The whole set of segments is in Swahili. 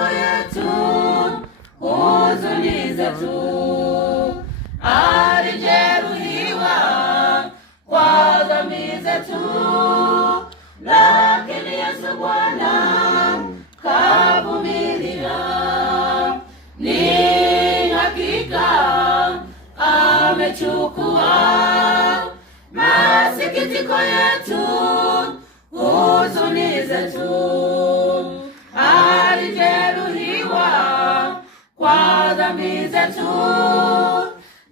masikitiko yetu, huzuni zetu. Alijeruhiwa kwa dhambi zetu, lakini Yesu Bwana kavumilia. Ni hakika amechukua masikitiko yetu, huzuni zetu. Alijeruhiwa kwa dhambi zetu,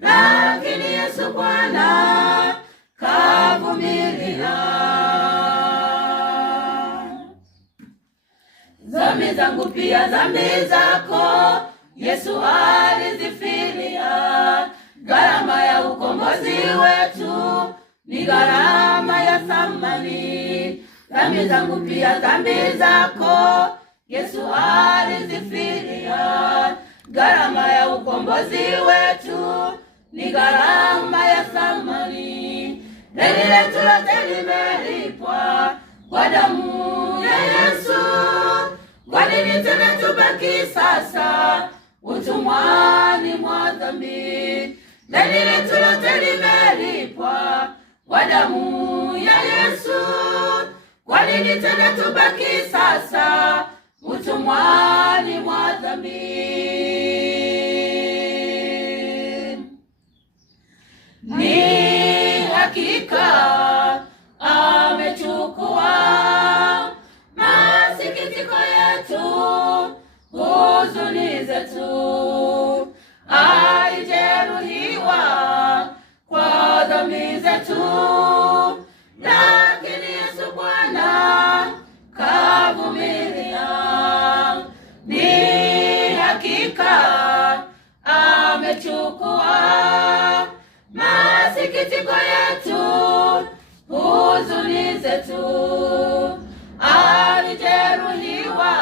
lakini Yesu Bwana kavumilia. Dhambi zangu pia dhambi zako Yesu alizifilia. Gharama ya ukombozi wetu ni gharama ya thamani. Dhambi zangu pia dhambi zako Yesu alizifilia. Gharama ya ukombozi wetu ni gharama ya thamani. Deni letu lote limelipwa kwa damu ya Yesu. Kwa nini tena tubaki sasa utumwani mwa dhambi? Deni letu lote limelipwa kwa damu ya Yesu. Kwa nini tena tubaki sasa utumwani mwa dhambi? Ni hakika amechukua masikitiko yetu, huzuni zetu. Alijeruhiwa kwa dhambi zetu, lakini Yesu Bwana kavumilia. Ni hakika amechukua masikitiko yetu, huzuni zetu. Alijeruhiwa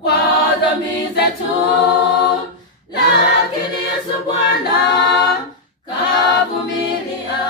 kwa dhambi zetu, lakini Yesu Bwana kavumilia.